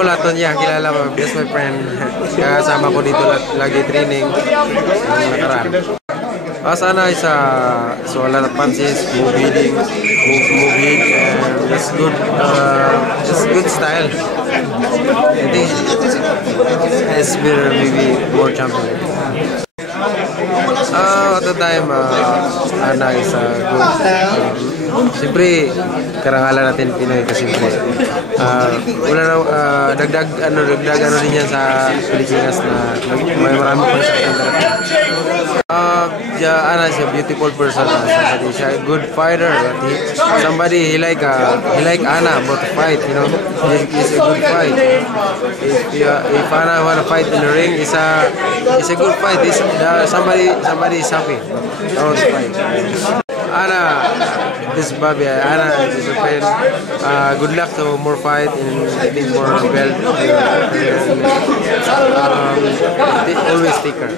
ako Laton niya, kilala ko. That's my friend. Kasama ko dito lagi training. Nakaraan. Sana is so a lot of punches, move hitting, move hit, and that's good style. I think it's better maybe more champion. At the time, Ana is good. Siyempre, karangalan natin Pinoy kasi wala na, dagdag din yan sa Pilipinas na may marami pang sakit Ana is a beautiful person. He's a good fighter. But he like Ana about to fight. You know, he's a good fight. If Ana wanna fight in the ring, it's a good fight. Somebody is happy. That was fight. Ana, this Bobby. Ana is a friend. Good luck to more fight and getting more belt. Always take her.